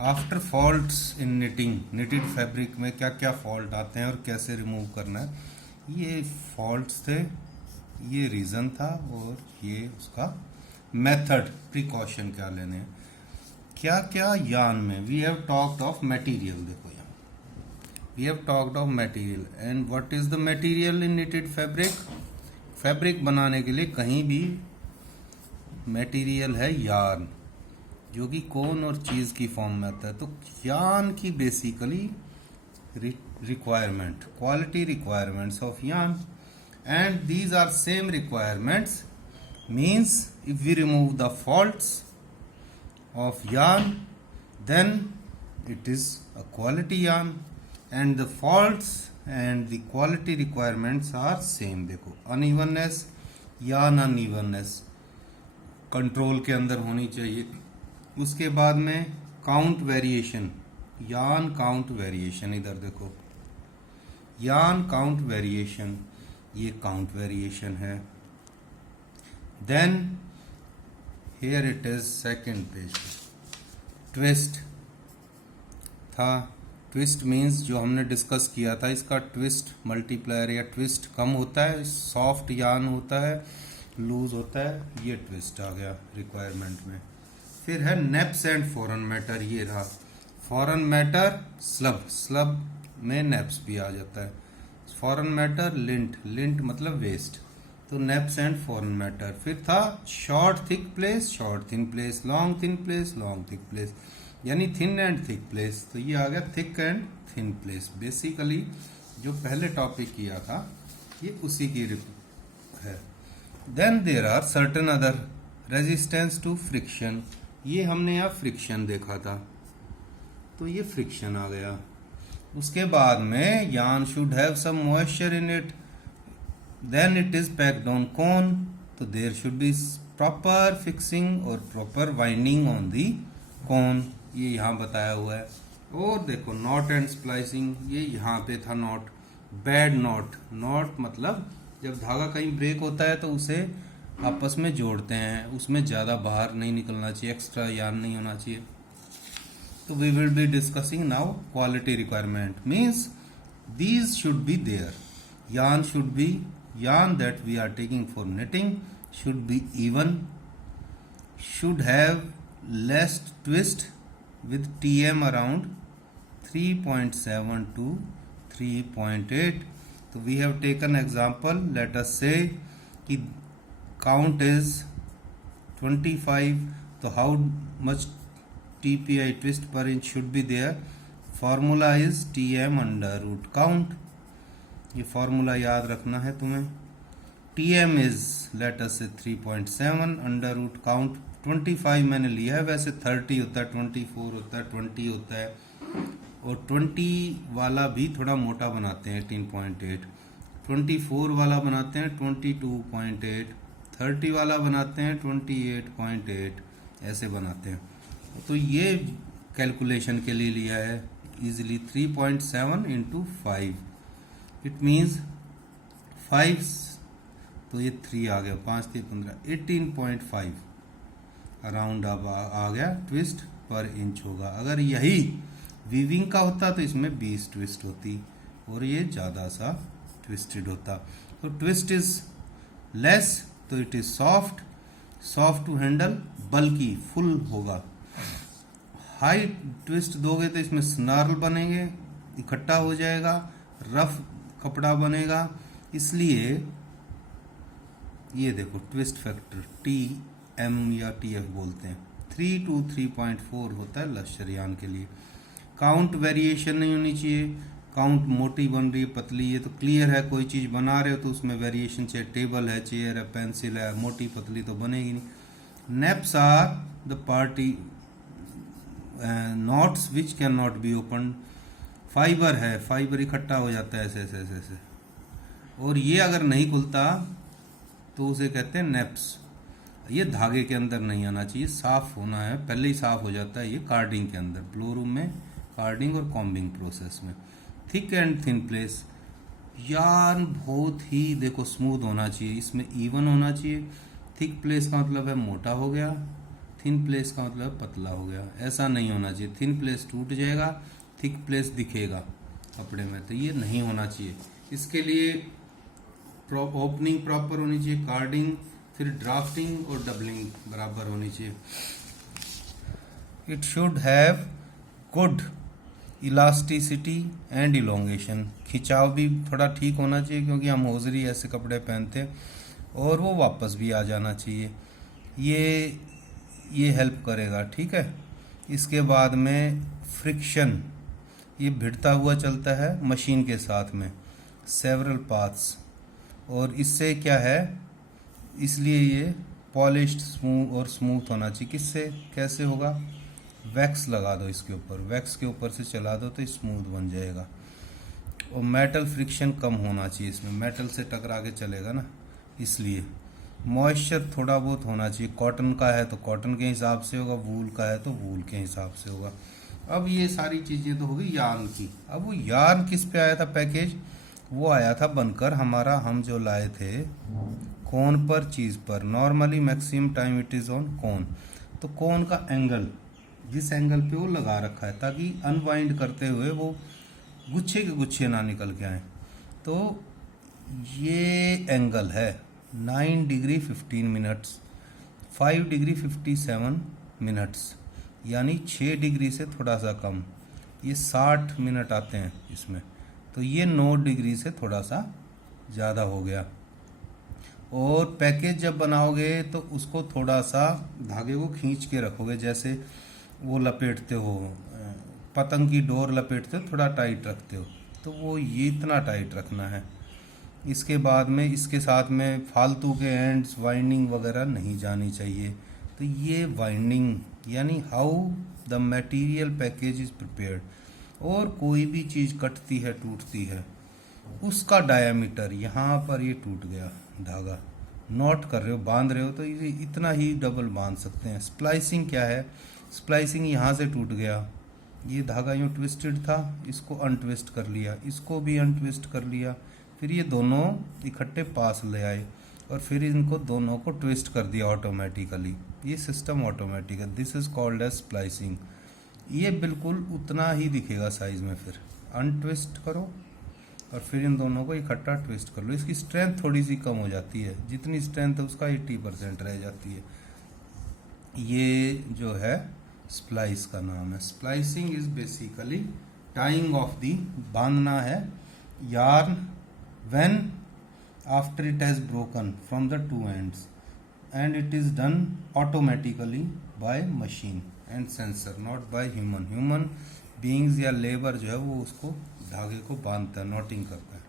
After faults इन knitting, knitted fabric में क्या क्या फॉल्ट आते हैं और कैसे रिमूव करना है। ये फॉल्ट्स थे, ये रीज़न था और ये उसका मेथड, प्रिकॉशन क्या लेने हैं। क्या क्या यान में we have talked of material, देखो यहाँ we have talked of material and what is the material in knitted fabric. Fabric बनाने के लिए कहीं भी मटेरियल है यार्न, जो कि कौन और चीज की फॉर्म में आता है। तो यार्न की basically requirement, quality requirements of yarn, and these are same requirements means if we remove the faults of yarn then it is a quality yarn and the faults and the quality requirements are same। देखो unevenness, yarn unevenness control के अंदर होनी चाहिए। उसके बाद में count variation, yarn count variation, इधर देखो यार्न काउंट वेरिएशन, ये काउंट वेरिएशन है। Then here it is second page, twist था। ट्विस्ट मीन्स जो हमने डिस्कस किया था, इसका ट्विस्ट मल्टीप्लायर या ट्विस्ट कम होता है, सॉफ्ट यार्न होता है, लूज होता है, ये ट्विस्ट आ गया रिक्वायरमेंट में। फिर है नेप्स एंड फॉरेन मैटर, ये रहा फॉरेन मैटर, स्लब, स्लब में नेप्स भी आ जाता है। फॉरेन मैटर लिंट, लिंट मतलब वेस्ट, तो नेप्स एंड फॉरेन मैटर। फिर था short thick place, short thin place, long thin place, long thick place, यानी थिन एंड थिक प्लेस। तो ये आ गया thick and thin place. Basically जो पहले टॉपिक किया था ये उसी की है। Then there are certain other resistance to friction, ये हमने यहाँ फ्रिक्शन देखा था, तो ये फ्रिक्शन आ गया। उसके बाद में yarn should have some moisture in it, then it is packed on cone, तो there should be proper fixing और proper winding on the cone, ये यहाँ बताया हुआ है। और देखो नॉट एंड स्प्लाइसिंग, ये यहाँ पे था नॉट, बैड नॉट, नॉट मतलब जब धागा कहीं ब्रेक होता है तो उसे आपस में जोड़ते हैं, उसमें ज़्यादा बाहर नहीं निकलना चाहिए, एक्स्ट्रा यार्न नहीं होना चाहिए। तो we will be discussing now quality requirement, means these should be there, yarn should be, yarn that we are taking for knitting should be even, should have less twist with TM around 3.7 to 3.8। तो we have taken example, let us say कि count is 25, तो how much TPI twist per inch should be there, formula is TM under root count, ये formula याद रखना है तुम्हें। TM is let us say 3.7 under root count, 25 मैंने लिया है, वैसे 30 होता है, 24 होता है, 20 होता है, और 20 वाला भी थोड़ा मोटा बनाते हैं 18.8, 24 वाला बनाते हैं 22.8, 30 वाला बनाते हैं 28.8, ऐसे बनाते हैं। तो ये कैलकुलेशन के लिए लिया है इजीली 3.7 इंटू 5, इट मीन्स 5, तो ये 3 आ गया, 5 3 15, 18.5 अराउंड अब आ गया ट्विस्ट पर इंच होगा। अगर यही वीविंग का होता तो इसमें 20 ट्विस्ट होती और ये ज़्यादा सा ट्विस्टेड होता। तो ट्विस्ट इज लेस तो it is soft, soft to handle, बल्कि फुल होगा। हाई ट्विस्ट दोगे तो इसमें स्नार्ल बनेंगे, इकट्ठा हो जाएगा, रफ कपड़ा बनेगा। इसलिए ये देखो ट्विस्ट फैक्टर TM या TF बोलते हैं, 3 to 3.4 होता है लश्कर यार्न के लिए। काउंट वेरिएशन नहीं होनी चाहिए, काउंट मोटी बन रही है पतली, ये तो क्लियर है, कोई चीज़ बना रहे हो तो उसमें वेरिएशन चाहिए, टेबल है, चेयर है, पेंसिल है, मोटी पतली तो बनेगी नहीं। Neps are the party knots which can not be open, fibre है, फाइबर इकट्ठा हो जाता है ऐसे ऐसे ऐसे ऐसे, और ये अगर नहीं खुलता तो उसे कहते हैं नेप्स। ये धागे के अंदर नहीं आना चाहिए, साफ होना है, पहले ही साफ हो जाता है ये कार्डिंग के अंदर, ब्लो रूम में कार्डिंग और कॉम्बिंग प्रोसेस में। Thick and thin place, yarn बहुत ही देखो स्मूथ होना चाहिए, इसमें इवन होना चाहिए। थिक प्लेस का मतलब है मोटा हो गया, थिन प्लेस का मतलब पतला हो गया, ऐसा नहीं होना चाहिए। थिन प्लेस टूट जाएगा, थिक प्लेस दिखेगा कपड़े में, तो ये नहीं होना चाहिए। इसके लिए ओपनिंग प्रॉपर होनी चाहिए, कार्डिंग, फिर ड्राफ्टिंग और डबलिंग बराबर होनी चाहिए। It should have good elasticity and elongation, खिंचाव भी थोड़ा ठीक होना चाहिए क्योंकि हम होजरी ऐसे कपड़े पहनते हैं, और वो वापस भी आ जाना चाहिए। ये हेल्प करेगा, ठीक है। इसके बाद में फ्रिक्शन, ये भिड़ता हुआ चलता है मशीन के साथ में, सेवरल पाथ्स, और इससे क्या है, इसलिए ये पॉलिश्ड और स्मूथ होना चाहिए। किससे, कैसे होगा, वैक्स लगा दो इसके ऊपर, वैक्स के ऊपर से चला दो तो स्मूथ बन जाएगा। और मेटल फ्रिक्शन कम होना चाहिए इसमें, मेटल से टकरा के चलेगा ना, इसलिए मॉइस्चर थोड़ा बहुत होना चाहिए। कॉटन का है तो कॉटन के हिसाब से होगा, वूल का है तो वूल के हिसाब से होगा। अब ये सारी चीज़ें तो हो गई यार्न की। अब वो यार्न किस पे आया था पैकेज, वो आया था बनकर हमारा, हम जो लाए थे कोन पर, चीज़ पर। Normally maximum time it is on cone, तो कोन का एंगल जिस एंगल पे वो लगा रखा है ताकि अनवाइंड करते हुए वो गुच्छे के गुच्छे ना निकल के आए। तो ये एंगल है 9 डिग्री 15 मिनट्स, 5 डिग्री 57 मिनट्स, यानी 6 डिग्री से थोड़ा सा कम, ये 60 मिनट आते हैं इसमें। तो ये 9 डिग्री से थोड़ा सा ज़्यादा हो गया। और पैकेज जब बनाओगे तो उसको थोड़ा सा धागे को खींच के रखोगे, जैसे वो लपेटते हो, पतंग की डोर लपेटते हो, थोड़ा टाइट रखते हो, तो वो ये इतना टाइट रखना है। इसके बाद में इसके साथ में फालतू के एंड्स, वाइंडिंग वगैरह नहीं जानी चाहिए। तो ये वाइंडिंग यानी how the material package is prepared. और कोई भी चीज़ कटती है, टूटती है, उसका डायामीटर, यहाँ पर ये टूट गया धागा, नॉट कर रहे हो, बांध रहे हो, तो ये इतना ही डबल बांध सकते हैं। स्प्लाइसिंग क्या है, स्प्लाइसिंग यहाँ से टूट गया, ये धागा यूँ ट्विस्टेड था, इसको अनट्विस्ट कर लिया, इसको भी अनट्विस्ट कर लिया, फिर ये दोनों इकट्ठे पास ले आए और फिर इनको दोनों को ट्विस्ट कर दिया ऑटोमेटिकली। ये सिस्टम ऑटोमेटिक है, this is called as splicing. ये बिल्कुल उतना ही दिखेगा साइज में, फिर अनट्विस्ट करो और फिर इन दोनों को इकट्ठा ट्विस्ट कर लो। इसकी स्ट्रेंथ थोड़ी सी कम हो जाती है, जितनी स्ट्रेंथ है उसका 80% रह जाती है। ये जो है स्प्लाइस का नाम है। Splicing is basically tying of the, बांधना है yarn when after it has broken from the two ends, and it is done automatically by machine and sensor, not by human. Human beings या labour जो है वो उसको धागे को बांधता है, नॉटिंग करता है।